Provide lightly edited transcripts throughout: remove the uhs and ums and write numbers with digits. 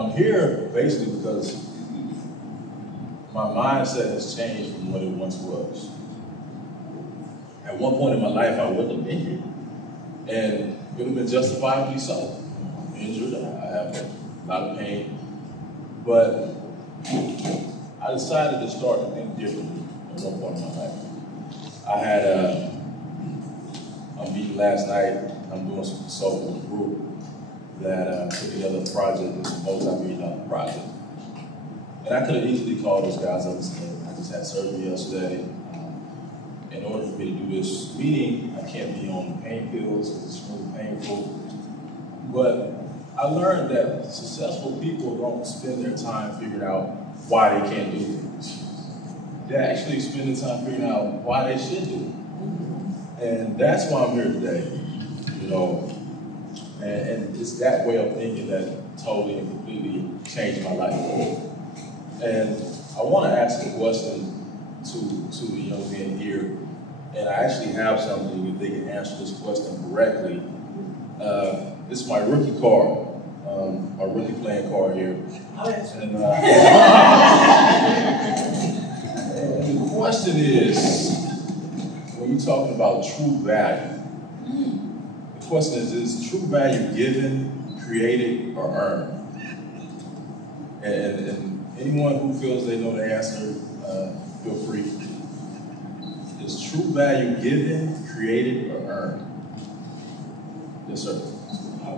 I'm here basically because my mindset has changed from what it once was. At one point in my life, I wouldn't have been here. And it would have been justifiably so. I'm injured, I have a lot of pain. But I decided to start to think differently at one point in my life. I had a meeting last night. I'm doing some consulting with a group that put together a project. It's a multi-million-dollar project. And I could have easily called those guys up and said, I just had surgery yesterday. In order for me to do this meeting, I can't be on pain pills because it's really painful. But I learned that successful people don't spend their time figuring out why they can't do things. They actually spend their time figuring out why they should do it. And that's why I'm here today, you know. And it's that way of thinking that totally and completely changed my life. And I want to ask a question to the young men here, and I actually have something if they can answer this question correctly. This is my rookie card, my rookie playing card here. And the question is, when you're talking about true value, the question is true value given, created, or earned? And anyone who feels they know the answer, feel free. Is true value given, created, or earned? Yes, sir. I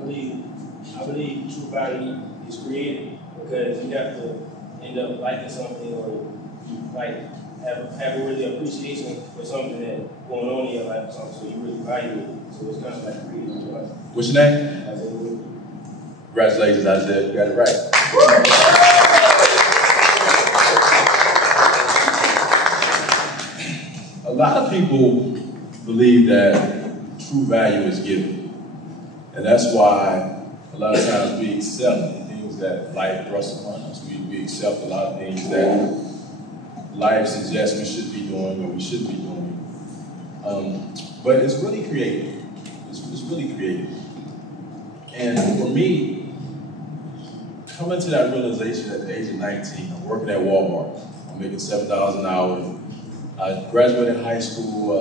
believe true value is created because you have to end up liking something or you have a really appreciation for something that's going on in your life or something, so you really value it. So it's kind of like creating your life. What's your name? Isaiah. Congratulations, Isaiah. You got it right. A lot of people believe that true value is given. And that's why a lot of times we accept the things that life thrusts upon us. We accept a lot of things that life suggests we should be doing or we should be doing. But it's really creative. It's really creative. And for me, coming to that realization at the age of 19, I'm working at Walmart. I'm making $7 an hour. I graduated high school,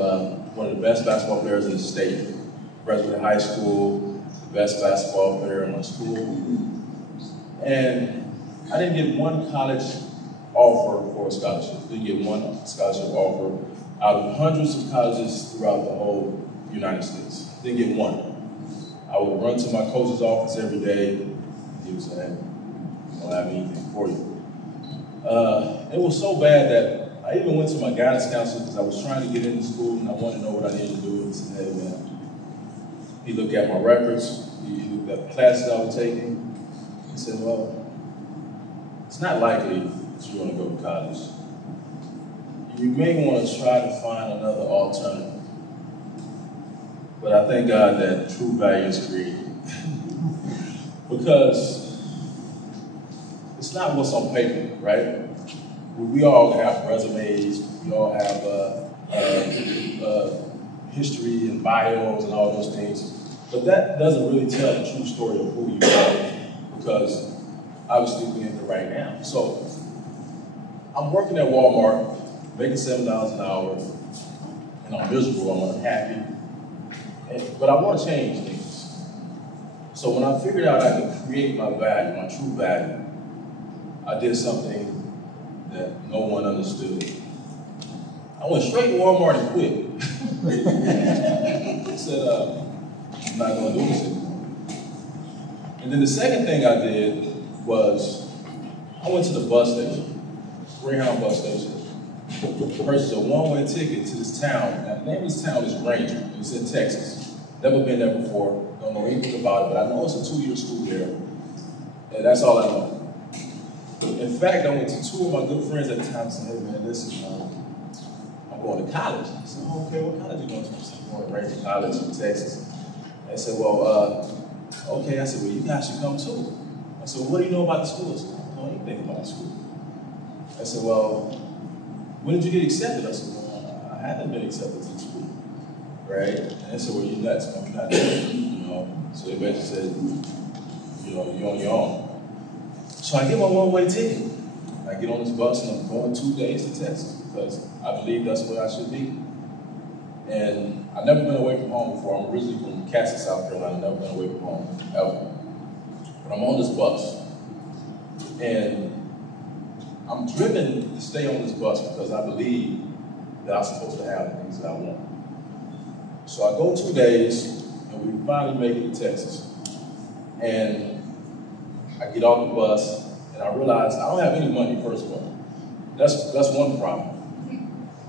one of the best basketball players in the state. Graduated high school, the best basketball player in my school. And I didn't get one college offer for a scholarship. Didn't get one scholarship offer out of hundreds of colleges throughout the whole United States. Didn't get one. I would run to my coach's office every day. He would say, "We don't have anything for you." It was so bad that I even went to my guidance counselor because I was trying to get into school and I wanted to know what I needed to do. And he said, "Hey, man." He looked at my records. He looked at the classes I was taking. He said, "Well, it's not likely that you're going to go to college. You may want to try to find another alternative." But I thank God that true value is created. Because it's not what's on paper, right? We all have resumes, we all have history and bios and all those things. But that doesn't really tell the true story of who you are, because obviously we're in it right now. So I'm working at Walmart, making $7 an hour, and I'm miserable, I'm unhappy. But I want to change things. So when I figured out I could create my value, my true value, I did something that no one understood. I went straight to Walmart and quit. I said, I'm not going to do this anymore. And then the second thing I did was I went to the bus station, Greyhound bus station, purchased a one-way ticket to this town. Now, the name of this town is Granger. It's in Texas. Never been there before. Don't know anything about it, but I know it's a 2-year school there. And that's all I know. In fact, I went to 2 of my good friends at the time and said, "Hey man, listen, I'm going to college." I said, "Oh, okay, what college are you going to?" I said, "I'm going to Ranger College in Texas." They said, "Well, okay." I said, "Well, you guys should come too." I said, "Well, what do you know about the school?" I said, "I don't know anything about the school." I said, "Well, when did you get accepted?" I said, "Well, I haven't been accepted to the school." Right? And they said, "Well, you're nuts, man. You're not doing it," you know. So they basically said, "You know, you're on your own." So I get my one-way ticket. I get on this bus and I'm going 2 days to Texas because I believe that's where I should be. And I've never been away from home before. I'm originally from Cassie, South Carolina. I've never been away from home, ever. But I'm on this bus. And I'm driven to stay on this bus because I believe that I'm supposed to have the things that I want. So I go 2 days, and we finally make it to Texas. And I get off the bus, and I realize I don't have any money, first of all. That's one problem.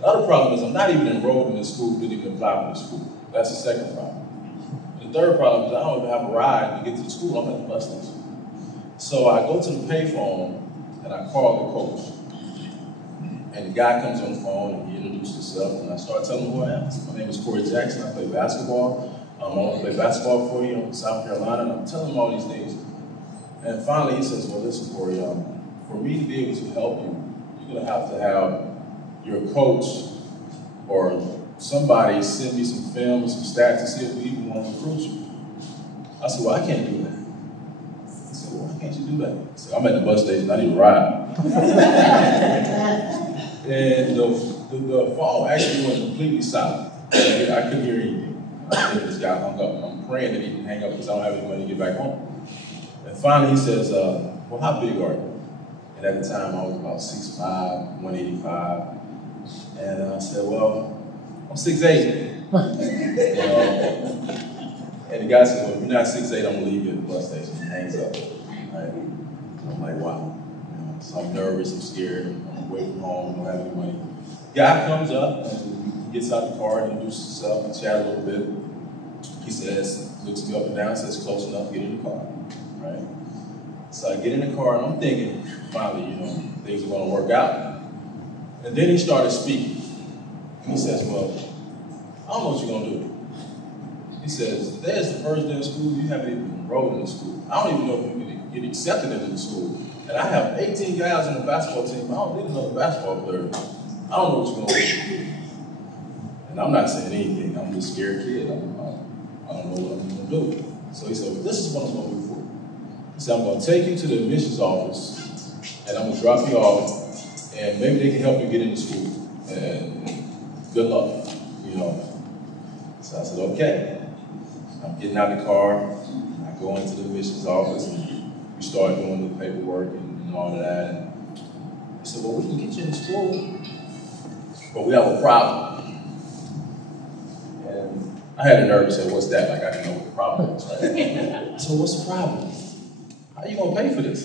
The other problem is I'm not even enrolled in this school, didn't even apply for the school. That's the second problem. The third problem is I don't even have a ride to get to the school. I'm at the bus station. So I go to the payphone, and I call the coach. And the guy comes on the phone, and he introduces himself, and I start telling him who I am. My name is CoreyJackson. I play basketball. I want to play basketball for you in South Carolina, and I'm telling him all these things. And finally, he says, well, listen, Corey, for me to be able to help you, you're going to have your coach or somebody send me some film and some stats to see if we even want to recruit you. I said, well, I can't do that. He said, well, why can't you do that? I said, I'm at the bus station, I need a ride. And the phone actually went completely silent. I couldn't hear anything. I think this guy hung up. I'm praying that he didn't hang up because I don't have any money to get back home. And finally he says, well, how big are you? And at the time I was about 6'5", 185. And I said, well, I'm 6'8". And the guy said, well, if you're not 6'8", I'm gonna leave you at the bus station. He hangs up. Right? I'm like, wow. So I'm nervous, I'm scared, I'm away from home, I don't have any money. Guy comes up and he gets out the car, introduces himself, and chat a little bit. He says, looks me up and down, says, close enough, get in the car. Right? So I get in the car and I'm thinking, finally, things are gonna work out. And then he started speaking. He says, well, I don't know what you're gonna do. He says, there's the first day of school, you haven't even enrolled in the school. I don't even know if you can get accepted into the school. And I have 18 guys on the basketball team. I don't need another basketball player. I don't know what you're going to do. And I'm not saying anything. I'm just a scared kid. I don't know what I'm going to do. So he said, well, this is what I'm going to do for you. He said, I'm going to take you to the admissions office, and I'm going to drop you off, and maybe they can help you get into school. And good luck, So I said, okay. I'm getting out of the car. I go into the admissions office, and we start doing the paperwork and all of that. And he said, well, we can get you in school, but we have a problem. And I had a nerve to say, what's that? Like, I didn't know what the problem was, right? So what's the problem? How are you going to pay for this?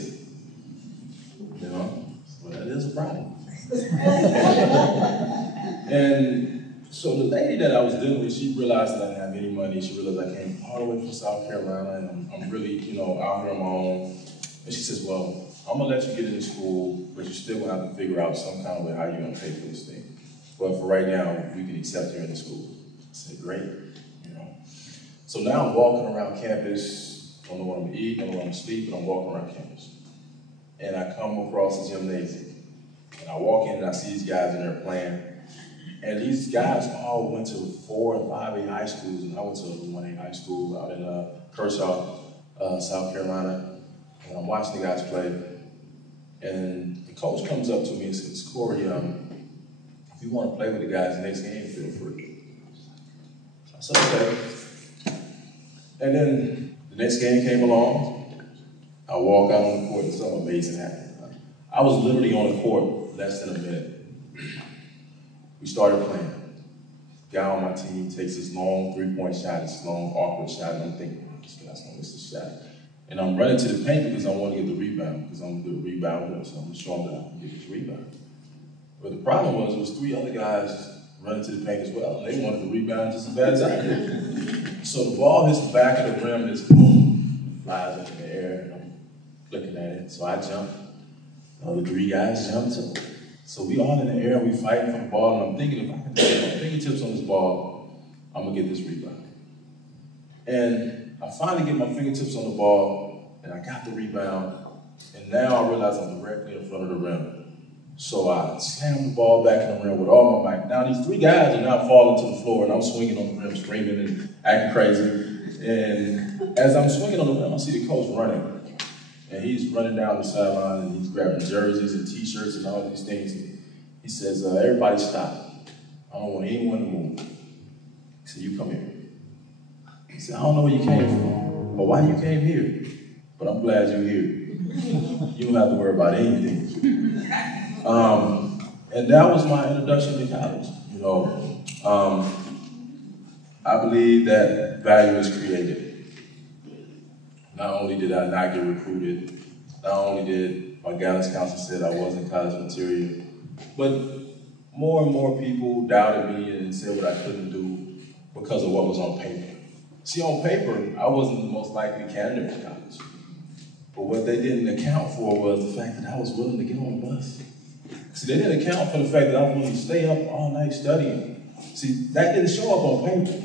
Well, that is a problem. And so the lady that I was dealing with, she realized that I didn't have any money. She realized I came all the way from South Carolina, and I'm really, out here on my own. And she says, well, I'm gonna let you get into school, but you're still gonna have to figure out some kind of way how you're gonna pay for this thing. But for right now, we can accept you into school. I said, great, So now I'm walking around campus, don't know what I'm gonna eat, don't know what I'm gonna sleep, but I'm walking around campus. And I come across the gymnasium. And I walk in and I see these guys in there playing. And these guys all went to 4 and 5A high schools, and I went to 1A high school out in Kershaw, South Carolina. And I'm watching the guys play. And the coach comes up to me and says, Corey, if you want to play with the guys next game, feel free. I said, okay. And then the next game came along. I walk out on the court and something amazing happened. I was literally on the court less than a minute. We started playing. The guy on my team takes this long three-point shot, this long, awkward shot, and I'm thinking, this guy's gonna miss this shot. And I'm running to the paint because I want to get the rebound, because I'm a good rebounder, so I'm gonna show him that I can get this rebound. But the problem was, there was 3 other guys running to the paint as well, and they wanted the rebound just as bad as I did. So the ball hits the back of the rim, and it's boom, flies up in the air, and I'm looking at it. So I jump. The other 3 guys jump too. So we all in the air, we fighting for the ball, and I'm thinking, if I can get my fingertips on this ball, I'm gonna get this rebound. And I finally get my fingertips on the ball, and I got the rebound, and now I realize I'm directly in front of the rim. So I slam the ball back in the rim with all my might. Now these 3 guys are now falling to the floor, and I'm swinging on the rim, screaming and acting crazy. And as I'm swinging on the rim, I see the coach running. And he's running down the sideline and he's grabbing jerseys and t-shirts and all these things. He says, everybody stop. I don't want anyone to move. He said, you come here. He said, I don't know where you came from, but why you came here? But I'm glad you're here. You don't have to worry about anything. And that was my introduction to college. You know, I believe that value is created. Not only did I not get recruited, not only did my guidance counselor said I wasn't college material, but more and more people doubted me and said what I couldn't do because of what was on paper. See, on paper, I wasn't the most likely candidate for college. But what they didn't account for was the fact that I was willing to get on the bus. See, they didn't account for the fact that I was willing to stay up all night studying. See, that didn't show up on paper.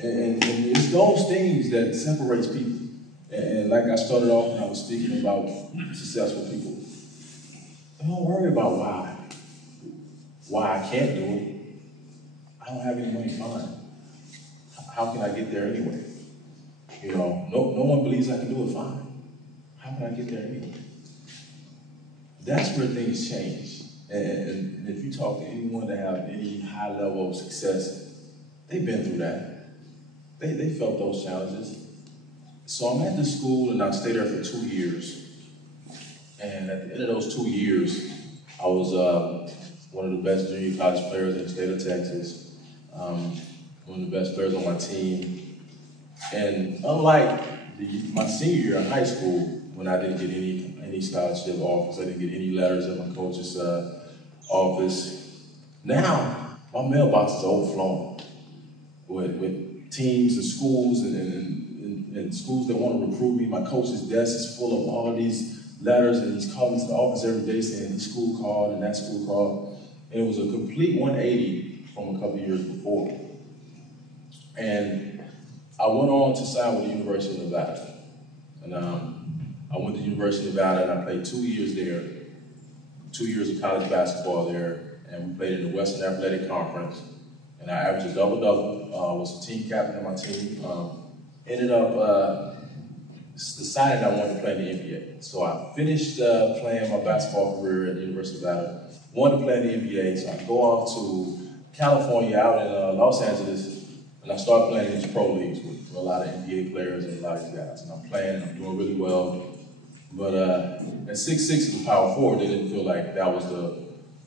And it's those things that separates people. And like I started off when I was speaking about successful people, don't worry about why I can't do it. I don't have any money fine. How can I get there anyway? You know, no one believes I can do it fine. How can I get there anyway? That's where things change. And if you talk to anyone that have any high level of success, they've been through that. They felt those challenges. So I'm at this school and I stayed there for 2 years. And at the end of those 2 years, I was one of the best junior college players in the state of Texas. One of the best players on my team. And unlike my senior year in high school, when I didn't get any scholarship offers, I didn't get any letters at my coach's office, now my mailbox is overflowing with teams and schools and schools that want to recruit me. My coach's desk is full of all these letters, and he's calling to the office every day saying this school called and that school called. And it was a complete 180 from a couple of years before. And I went on to sign with the University of Nevada. And I went to the University of Nevada and I played 2 years there, 2 years of college basketball there, and we played in the Western Athletic Conference. And I averaged a double-double, was the team captain of my team. Ended up deciding I wanted to play in the NBA. So I finished playing my basketball career at the University of Nevada, wanted to play in the NBA, so I go off to California, out in Los Angeles, and I started playing in these pro leagues with a lot of NBA players and a lot of these guys. And I'm playing, and I'm doing really well. But at 6'6" as a power forward, they didn't feel like I was the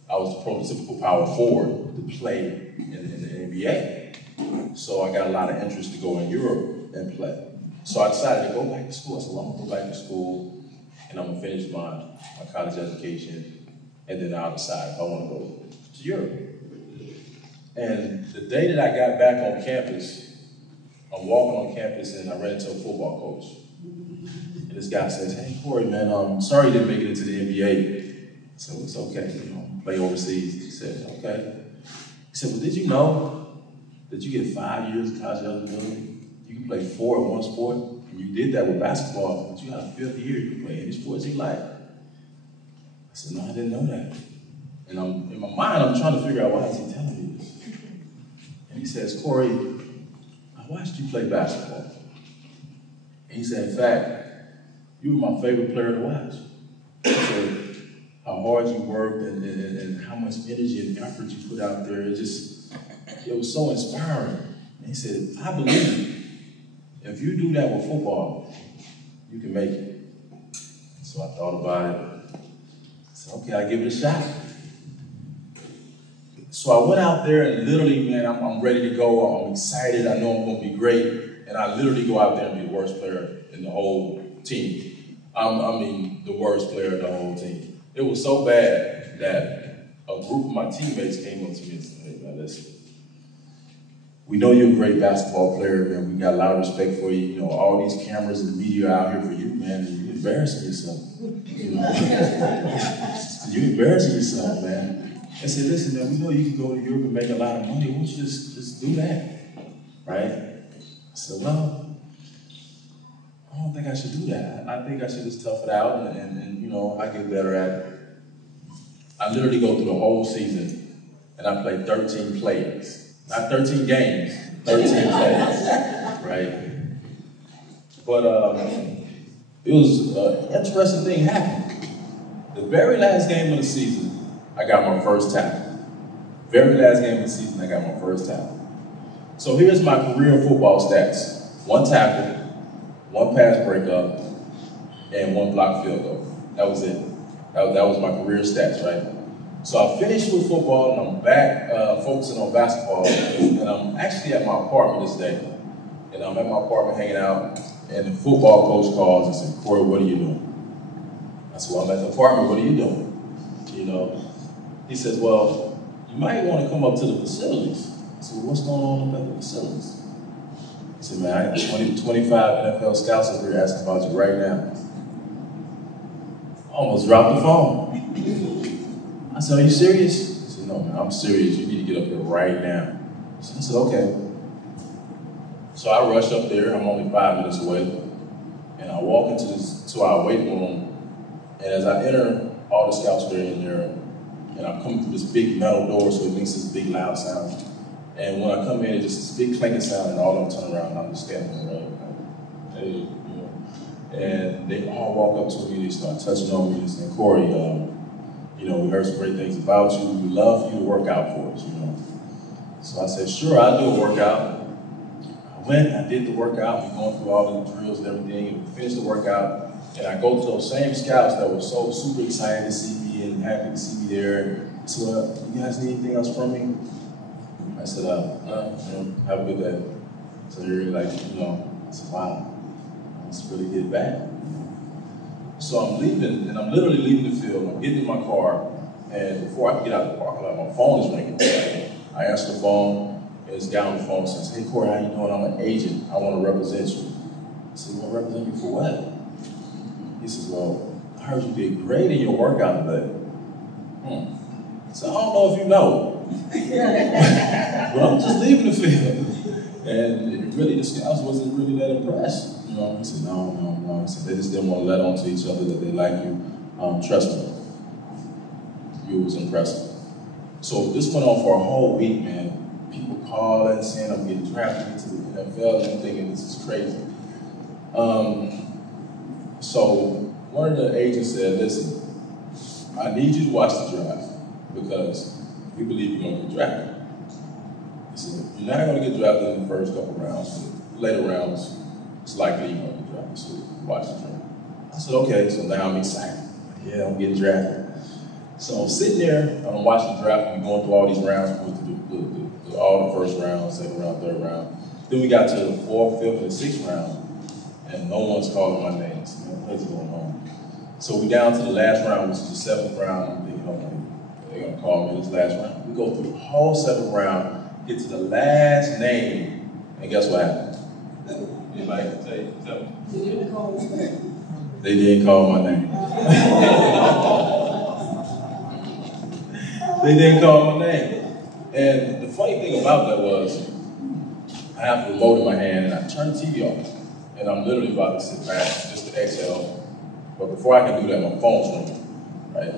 prototypical power forward to play in the NBA. So I got a lot of interest to go in Europe and play. So I decided to go back to school. I said, well, I'm gonna go back to school and I'm gonna finish my college education, and then I'll decide if I wanna go to Europe. And the day that I got back on campus, I'm walking on campus and I ran into a football coach. And this guy says, hey, Corey, man, sorry you didn't make it into the NBA. So it's okay, you know, play overseas. He said, okay. He said, well, did you know that you get 5 years of college eligibility? You can play 4 in one sport, and you did that with basketball, but you got a 5th year, you can play any sports you like. I said, no, I didn't know that. And in my mind, I'm trying to figure out why is he telling me this? And he says, Corey, I watched you play basketball. And he said, in fact, you were my favorite player to watch. He said, how hard you worked and how much energy and effort you put out there, it was so inspiring. And he said, I believe you. If you do that with football, you can make it. So I thought about it. I said, okay, I'll give it a shot. So I went out there and literally, man, I'm ready to go. I'm excited. I know I'm going to be great. And I literally go out there and be the worst player in the whole team. I mean, the worst player in the whole team. It was so bad that a group of my teammates came up to me and said, hey, man, listen. We know you're a great basketball player, man. We got a lot of respect for you. You know, all these cameras and media out here for you, man. And you're embarrassing yourself. You know, you're embarrassing yourself, man. I said, listen, man, we know you can go to Europe and make a lot of money. Why don't you just do that, right? I said, well, I don't think I should do that. I think I should just tough it out and you know, I get better at it. I literally go through the whole season and I play 13 plays. Not 13 games, 13 plays, right? But it was an interesting thing happened. The very last game of the season, I got my first tackle. Very last game of the season, I got my first tackle. So here's my career football stats. 1 tackle, 1 pass breakup, and 1 block field goal. That was it. That was my career stats, right? So I finished with football, and I'm back focusing on basketball, and I'm actually at my apartment this day. And I'm at my apartment hanging out, and the football coach calls and said, "Corey, what are you doing?" I said, "Well, I'm at the apartment, what are you doing?" You know, he says, "Well, you might want to come up to the facilities." I said, "Well, what's going on up at the facilities?" He said, "Man, I got 25 NFL scouts up here asking about you right now." I almost dropped the phone. I said, "Are you serious?" He said, "No, man, I'm serious. You need to get up here right now." So I said, "Okay." So I rush up there. I'm only 5 minutes away. And I walk into our waiting room. And as I enter, all the scouts are in there. And I'm coming through this big metal door, so it makes this big loud sound. And when I come in, it's just this big clanking sound, and all of them turn around, and I'm just standing there, right? Hey, you know. And they all walk up to me, they start touching on me, and saying, "Corey, you know, we heard some great things about you. We'd love for you to work out for us, you know." So I said, "Sure, I'll do a workout." I went, I did the workout, we're going through all the drills and everything, and we finished the workout, and I go to those same scouts that were so super excited to see me and happy to see me there. I said, "Well, you guys need anything else from me?" I said, "Have a good day." So they're like, you know, I said, "Wow, let's really get back." So I'm leaving, and I'm literally leaving the field. I'm getting in my car, and before I can get out of the parking lot, my phone is ringing. I answer the phone, and this guy on the phone says, "Hey, Corey, how you doing? I'm an agent. I want to represent you." I said, "You want to represent me for what?" He says, "Well, I heard you did great in your workout today." So I don't know if you know, but I'm just leaving the field. And it really, the scouts wasn't really that impressed. You know, he said, no. He said, they just didn't want to let on to each other that they like you. Trust me, you was impressive. So this went on for a whole week, man. People calling, saying I'm getting drafted into the NFL, and I'm thinking this is crazy. So one of the agents said, "Listen, I need you to watch the draft because we believe you're going to get drafted." He said, "You're not going to get drafted in the first couple rounds, but later rounds, it's likely you're going to get drafted, so watch the draft." I said, "Okay," so now I'm excited. Yeah, I'm getting drafted. So I'm sitting there, and I'm watching the draft, and we're going through all these rounds, we went through all the first round, second round, third round. Then we got to the 4th, 5th, and 6th round, and no one's calling my name. So what's going on? So we down to the last round, which is the 7th round. I'm thinking, okay, they're going to call me this last round. We go through the whole 7th round, get to the last name, and guess what happened? Anybody can tell me? They didn't call my name. They didn't call my name. And the funny thing about that was, I have the remote in my hand, and I turn the TV off, and I'm literally about to sit back just to exhale. But before I can do that, my phone's ringing, right?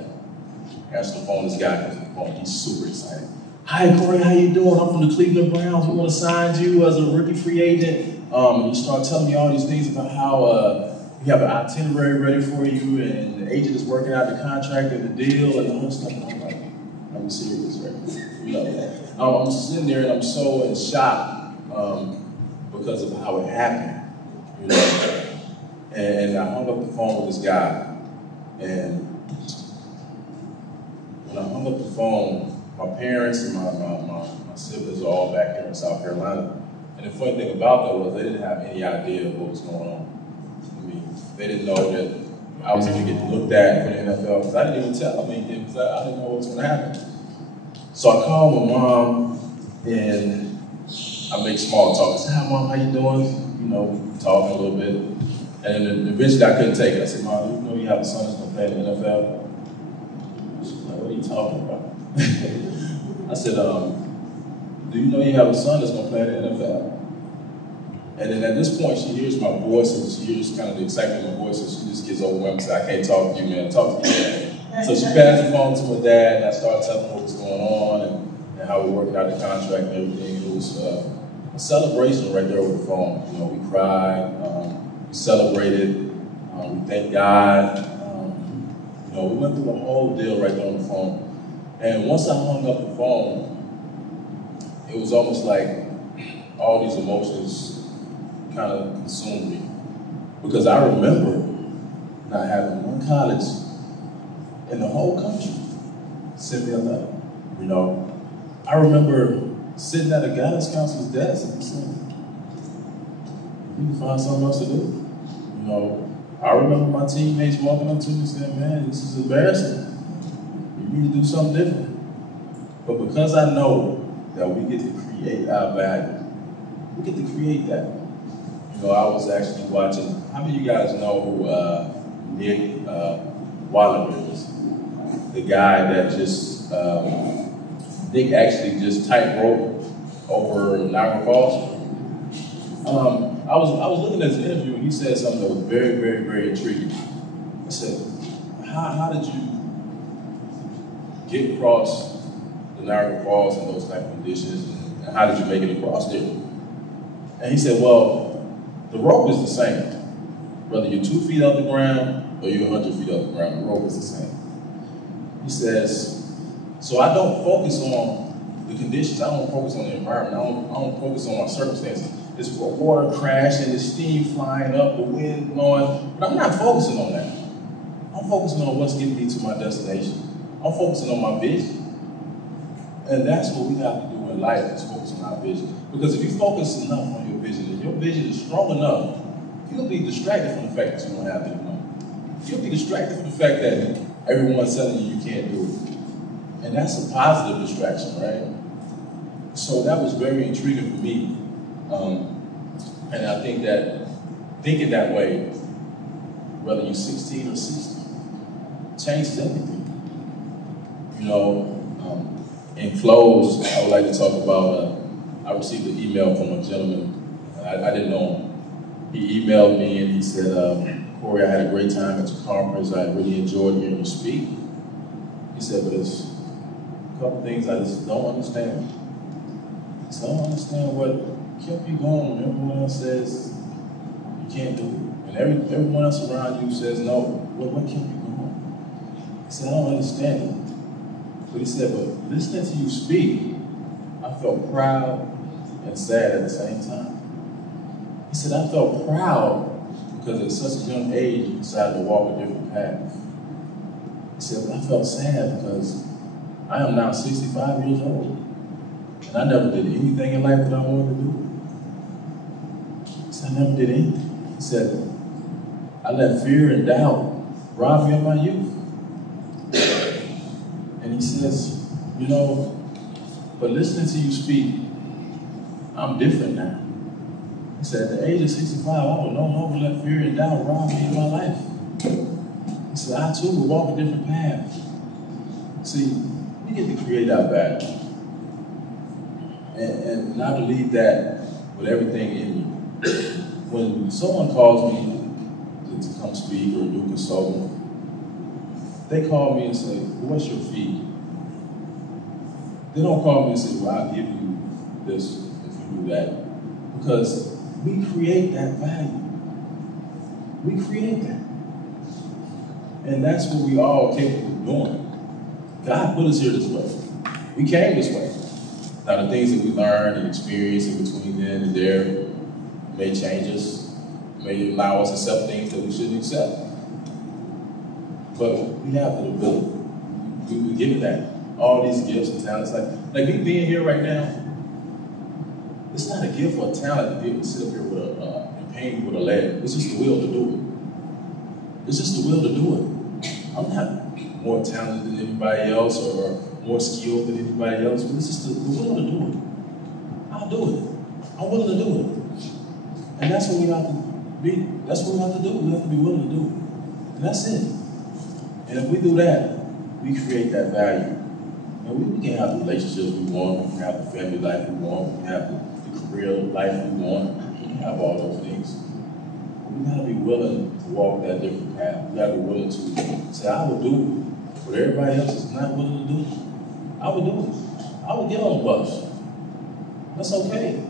I answer the phone, this guy comes on the phone, he's super excited. "Hi, Corey, how you doing? I'm from the Cleveland Browns. We want to sign you as a rookie free agent." And you start telling me all these things about how we have an itinerary ready for you, and the agent is working out the contract and the deal and all this stuff. And I'm like, "I'm serious, right?" You know, I'm sitting there and I'm so in shock because of how it happened, you know. And I hung up the phone with this guy, and when I hung up the phone, my parents and my siblings are all back here in South Carolina. And the funny thing about that was they didn't have any idea what was going on. I mean, they didn't know that I was going to get looked at for the NFL, because I didn't even tell them anything, because I didn't know what was going to happen. So I called my mom, and I make small talk. I said, "Hi, Mom, how you doing?" You know, talking a little bit. And then eventually I couldn't take it. I said, "Mom, you know you have a son that's going to play in the NFL?" She's like, "What are you talking about?" I said, "Do you know you have a son that's going to play in the NFL?" And then at this point, she hears my voice, and she hears kind of the excitement in my voice, and she just gets overwhelmed and says, "I can't talk to you, man. Talk to you." So she passed the phone to my dad, and I started telling him what was going on and how we were working out the contract and everything. It was a celebration right there over the phone. You know, we cried, we celebrated. We thank God. You know, we went through the whole deal right there on the phone. And once I hung up the phone, it was almost like all these emotions kind of consumed me. Because I remember not having one college in the whole country send me a letter. You know, I remember sitting at a guidance counselor's desk and saying, "You can find something else to do." You know, I remember my teammates walking up to me saying, "Man, this is embarrassing. You need to do something different." But because I know that we get to create our value, we get to create that. You know, I was actually watching, how many of you guys know who Nick Waller is? The guy that just, Nick actually just tightrope over Niagara Falls. I was looking at his interview and he said something that was very, very, very intriguing. I said, how did you get across the Niagara Falls in those type of conditions, and how did you make it across there? And he said, well, the rope is the same. Whether you're 2 feet off the ground or you're 100 feet off the ground, the rope is the same. He says, so I don't focus on the conditions, I don't focus on the environment, I don't focus on my circumstances. It's water crashing, the steam flying up, the wind blowing, but I'm not focusing on that. I'm focusing on what's getting me to my destination. I'm focusing on my vision. And that's what we have to do in life, is focus on our vision. Because if you focus enough on your vision, and your vision is strong enough, you'll be distracted from the fact that you don't have any money. You'll be distracted from the fact that everyone's telling you you can't do it. And that's a positive distraction, right? So that was very intriguing for me. And I think that thinking that way, whether you're 16 or 60, changes everything. You know, in close, I would like to talk about, I received an email from a gentleman, I didn't know him. He emailed me and he said, Corey, I had a great time at your conference. I really enjoyed hearing you speak. He said, but there's a couple things I just don't understand. So I don't understand what kept you going when everyone else says you can't do it. And everyone else around you says no. What kept you going? He said, I don't understand it. But he said, but listening to you speak, I felt proud and sad at the same time. He said, I felt proud because at such a young age, you decided to walk a different path. He said, but I felt sad because I am now 65 years old. And I never did anything in life that I wanted to do. He said, I never did anything. He said, I let fear and doubt rob me of my youth. And he says, you know, but listening to you speak, I'm different now. He said, at the age of 65, I would no longer let fear and doubt rob me of my life. He said, I too will walk a different path. See, we get to create our value. And I believe that with everything in me. When someone calls me to come speak or do consulting, they call me and say, well, what's your fee? They don't call me and say, well, I'll give you this if you do that. Because we create that value. We create that. And that's what we all capable of doing. God put us here this way. We came this way. Now the things that we learn and experience in between then and there may change us, may allow us to accept things that we shouldn't accept. But we have the ability. We're given that. All these gifts and talents. Like me being here right now, it's not a gift or a talent to be able to sit up here with and paint with a leg. It's just the will to do it. It's just the will to do it. I'm not more talented than anybody else or more skilled than anybody else, but it's just the will to do it. I'll do it. I'm willing to do it. And that's what we have to be. That's what we have to do. We have to be willing to do it. And that's it. And if we do that, we create that value. And we can have the relationships we want, we can have the family life we want, we can have the career life we want, we can have all those things. We gotta be willing to walk that different path. We gotta be willing to say, I will do what everybody else is not willing to do. I will do it. I will get on the bus. That's okay.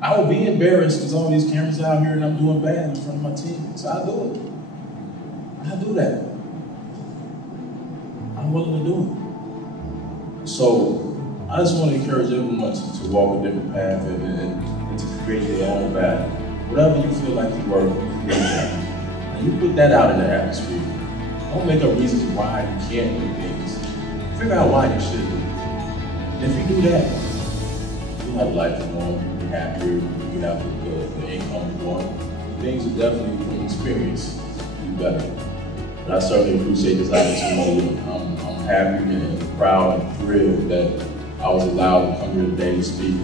I will be embarrassed because all these cameras out here and I'm doing bad in front of my team. So I'll do it. I do that. I'm willing to do it. So I just want to encourage everyone to walk a different path and to create their own path. Whatever you feel like you work, you create that. And you put that out in the atmosphere. Don't make up reasons why you can't do things. Figure out why you should do it. And if you do that, you'll have a life you want, you'll be happier, you have the income you want. Things will definitely, from experience, be better. But I certainly appreciate this opportunity. I'm happy and proud and thrilled that I was allowed to come here today to speak.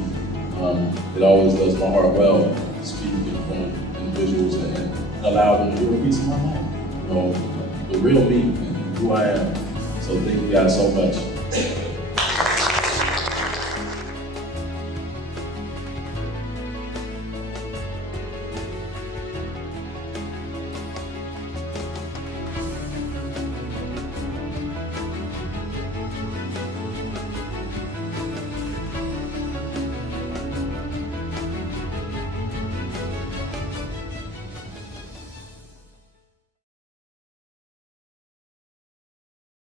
It always does my heart well to speak in front of individuals and allow them to hear a piece of my life. You know, the real me and who I am. So thank you guys so much.